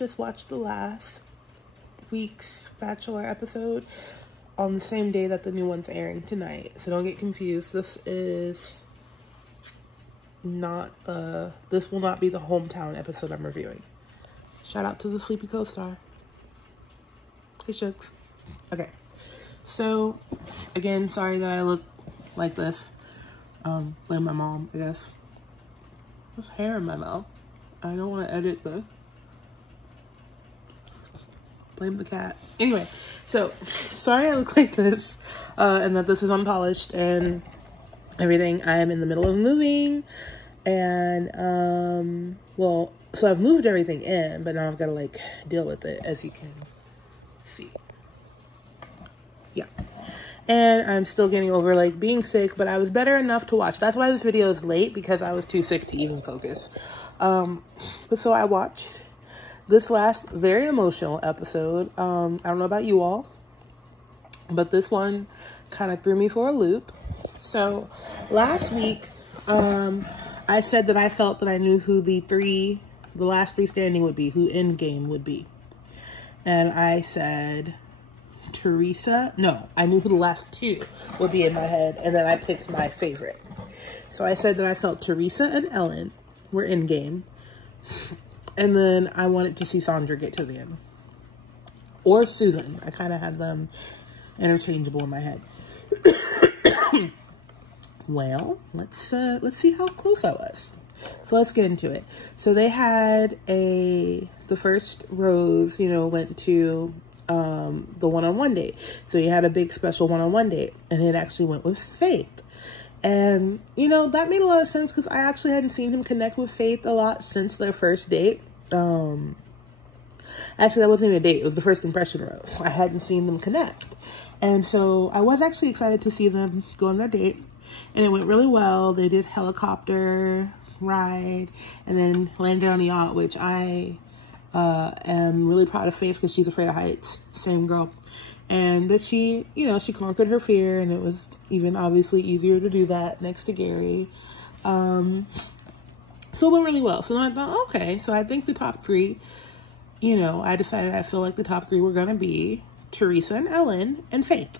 just watched the last week's Bachelor episode on the same day that the new one's airing tonight. So don't get confused. This is not the, this will not be the hometown episode I'm reviewing. Shout out to the sleepy co-star. Hey, Shooks. Okay. So, again, sorry that I look like this. Blame my mom, I guess. There's hair in my mouth. I don't want to edit the... Blame the cat. Anyway, so, sorry I look like this. And that this is unpolished and everything. I am in the middle of moving. And, well, so I've moved everything in, but now I've got to, like, deal with it, as you can see. Yeah. And I'm still getting over, like, being sick, but I was better enough to watch. That's why this video is late, because I was too sick to even focus. But so I watched this last very emotional episode. I don't know about you all, but this one kind of threw me for a loop. So last week, I said that I felt that I knew who the last three standing would be, who Endgame would be. And I said... Teresa. No, I knew who the last two would be in my head, and then I picked my favorite. So I said that I felt Teresa and Ellen were in game, and then I wanted to see Sandra get to the end, or Susan. I kind of had them interchangeable in my head. Well, let's see how close I was. So let's get into it. So they had the first rose, you know, went to the one-on-one date. So he had a big special one-on-one date, and it actually went with Faith. And, you know, that made a lot of sense because I actually hadn't seen him connect with Faith a lot since their first date. Actually, that wasn't even a date. It was the first impression rose. I hadn't seen them connect. And so I was actually excited to see them go on their date, and it went really well. They did helicopter ride and then landed on a yacht, which I am really proud of Faith because she's afraid of heights. Same girl. And that she, you know, she conquered her fear, and it was even obviously easier to do that next to Gary. So it went really well. So then I thought, okay, so I think the top three, you know, I decided I feel like the top three were going to be Teresa and Ellen and Faith.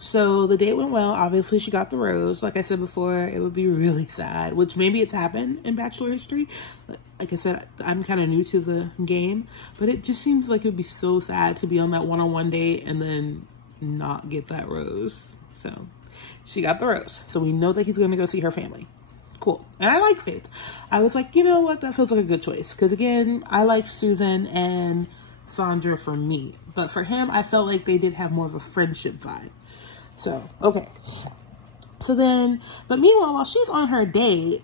So the date went well. Obviously, she got the rose. Like I said before, it would be really sad, which maybe it's happened in Bachelor history. Like I said, I'm kind of new to the game, but it just seems like it would be so sad to be on that one-on-one date and then not get that rose. So she got the rose. So we know that he's going to go see her family. Cool. And I like Faith. I was like, you know what? That feels like a good choice. Because again, I like Susan and Sandra for me. But for him, I felt like they did have more of a friendship vibe. So, okay. So then, but meanwhile, while she's on her date,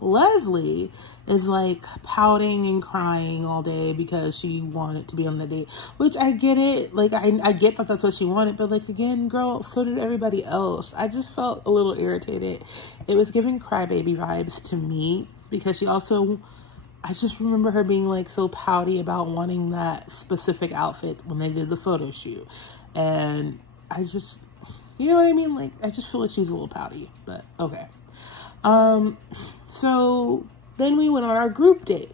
Leslie is like pouting and crying all day because she wanted to be on the date, which I get it. Like, I get that that's what she wanted, but like, again, girl, so did everybody else. I just felt a little irritated. It was giving crybaby vibes to me because she also, I just remember her being like so pouty about wanting that specific outfit when they did the photo shoot. And I just, you know what I mean? Like, I just feel like she's a little pouty, but okay. So then we went on our group date,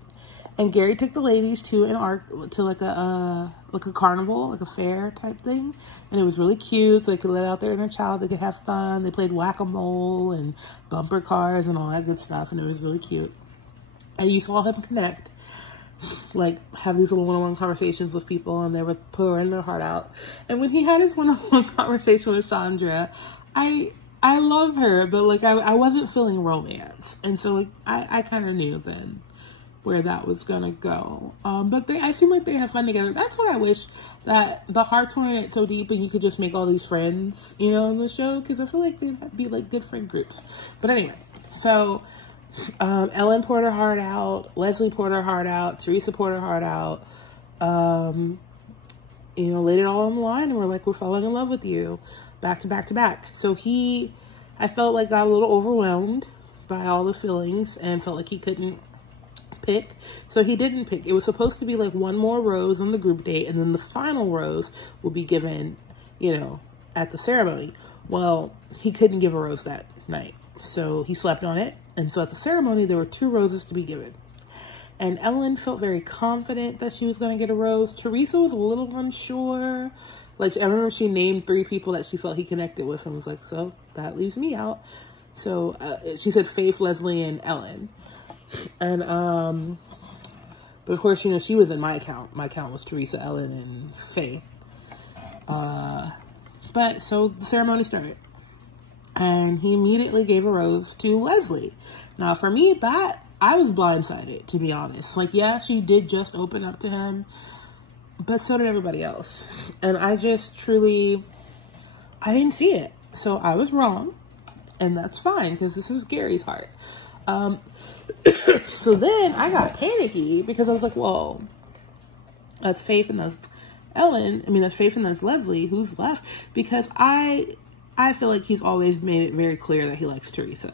and Gary took the ladies to like a carnival, like a fair type thing. And it was really cute. So they could let out their inner child. They could have fun. They played whack-a-mole and bumper cars and all that good stuff. And it was really cute. And you saw him connect, like have these little one-on-one conversations with people, and they were pouring their heart out. And when he had his one-on-one conversation with Sandra, I love her, but like I wasn't feeling romance, and so like I kind of knew then where that was gonna go. But I seem like they have fun together. That's what I wish, that the hearts weren't it so deep and you could just make all these friends, you know, in the show, because I feel like they'd be like good friend groups. But anyway, so Ellen poured her heart out, Leslie poured her heart out, Teresa poured her heart out, you know, laid it all on the line, and we're like, we're falling in love with you, back to back to back. So I felt like got a little overwhelmed by all the feelings and felt like he couldn't pick. So he didn't pick. It was supposed to be like one more rose on the group date, and then the final rose will be given, you know, at the ceremony. Well, he couldn't give a rose that night, so he slept on it. And so at the ceremony, there were 2 roses to be given. And Ellen felt very confident that she was going to get a rose. Teresa was a little unsure. Like, I remember she named 3 people that she felt he connected with and was like, so that leaves me out. So she said Faith, Leslie, and Ellen. And, but of course, you know, she was in my account. My account was Teresa, Ellen, and Faith. But so the ceremony started. And he immediately gave a rose to Leslie. Now, for me, that, I was blindsided, to be honest. Like, yeah, she did just open up to him, but so did everybody else. And I just truly, I didn't see it. So I was wrong, and that's fine, because this is Gary's heart. So then I got panicky, because I was like, whoa, that's Faith and that's Ellen. I mean, that's Faith and that's Leslie. Who's left? Because I feel like he's always made it very clear that he likes Teresa.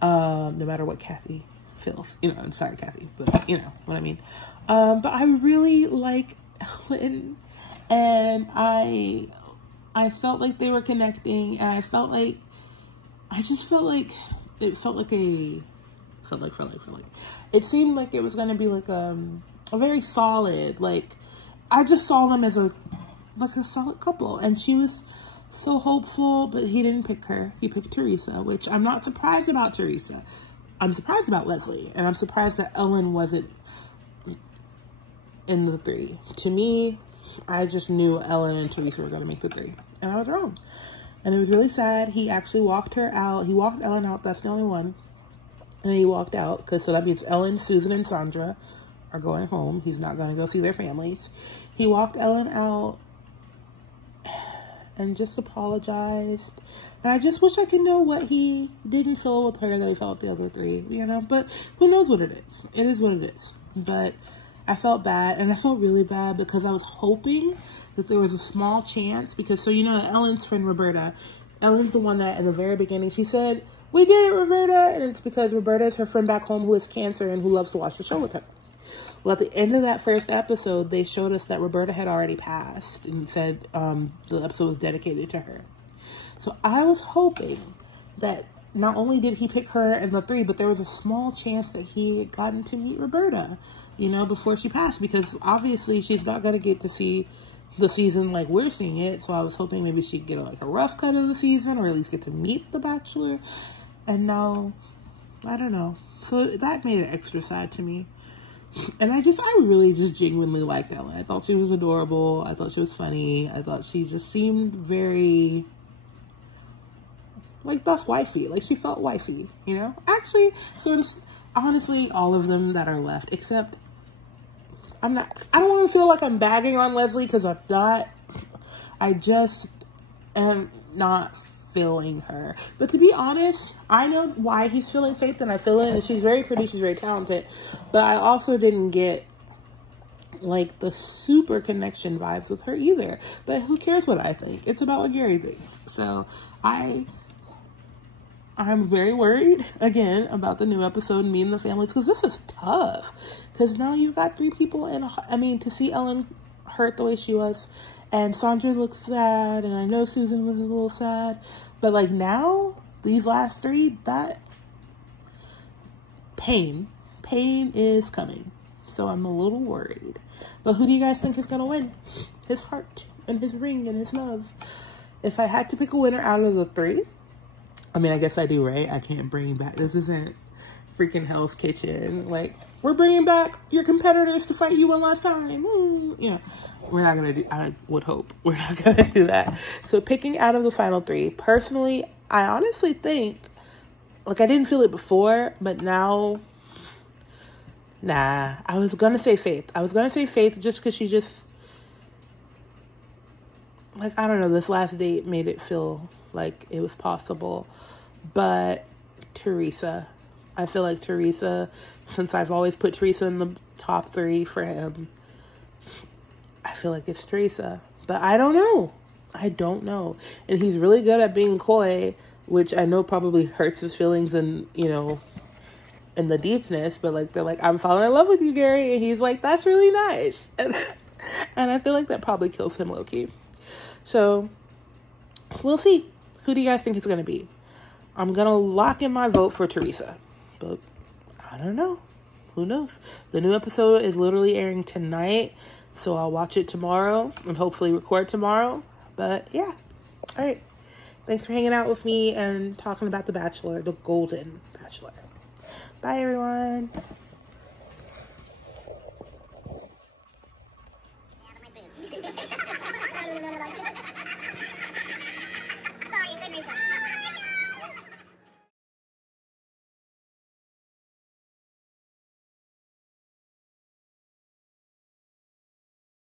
No matter what Kathy feels. You know, I'm sorry, Kathy, but you know what I mean. But I really like Ellen, and I felt like they were connecting, and I just felt like it seemed like it was going to be like a very solid, like, I just saw them as a solid couple, and she was so hopeful, but he didn't pick her. He picked Teresa, which I'm not surprised about Teresa. I'm surprised about Leslie, and I'm surprised that Ellen wasn't in the 3. To me, I just knew Ellen and Teresa were going to make the 3, and I was wrong. And it was really sad. He actually walked her out. He walked Ellen out. That's the only one. And he walked out, because so that means Ellen, Susan, and Sandra are going home. He's not going to go see their families. He walked Ellen out and just apologized. And I just wish I could know what he didn't feel with her that he felt with the other 3, you know? But who knows what it is? It is what it is. But I felt bad, and I felt really bad because I was hoping that there was a small chance, because, so you know, Ellen's friend Roberta, Ellen's the one that in the very beginning, she said, "We did it, Roberta," and it's because Roberta is her friend back home who has cancer and who loves to watch the show with her. Well, at the end of that first episode, they showed us that Roberta had already passed and said the episode was dedicated to her. So I was hoping that not only did he pick her in the 3, but there was a small chance that he had gotten to meet Roberta, you know, before she passed, because obviously she's not going to get to see the season like we're seeing it. So I was hoping maybe she'd get like a rough cut of the season, or at least get to meet the Bachelor. And now, I don't know. So that made it extra sad to me. And I really just genuinely liked Ellen. I thought she was adorable. I thought she was funny. I thought she just seemed very, like, that's wifey. Like, she felt wifey, you know? Actually, sort of, honestly, all of them that are left, except, I don't want to feel like I'm bagging on Leslie, because I'm not. I just am not feeling her. But to be honest, I know why he's feeling Faith, and I feel it, and she's very pretty, she's very talented, but I also didn't get like the super connection vibes with her either. But who cares what I think? It's about what Gary thinks. So I'm very worried again about the new episode, Me and the Families, because this is tough, because now you've got 3 people, and I mean, to see Ellen hurt the way she was, and Sandra looks sad, and I know Susan was a little sad, but like now, these last 3, that pain is coming. So I'm a little worried. But who do you guys think is going to win? His heart, and his ring, and his love. If I had to pick a winner out of the 3, I mean, I guess I do, right? I can't bring back, this isn't freaking Hell's Kitchen. Like, we're bringing back your competitors to fight you one last time. You know, we're not going to do, I would hope we're not going to do that. So picking out of the final 3, personally, I honestly think, like, I didn't feel it before, but now, nah, I was going to say Faith. I was going to say Faith just because she just, like, I don't know, this last date made it feel like it was possible. But Teresa, I feel like Teresa, since I've always put Teresa in the top 3 for him, I feel like it's Teresa. But I don't know. I don't know. And he's really good at being coy, which I know probably hurts his feelings and, you know, in the deepness. But like, they're like, I'm falling in love with you, Gary. And he's like, that's really nice. And I feel like that probably kills him low-key. So we'll see. Who do you guys think it's going to be? I'm going to lock in my vote for Teresa. But I don't know. who knows? The new episode is literally airing tonight, so I'll watch it tomorrow and hopefully record tomorrow. But yeah, all right. Thanks for hanging out with me and talking about The Bachelor, the Golden Bachelor. Bye, everyone.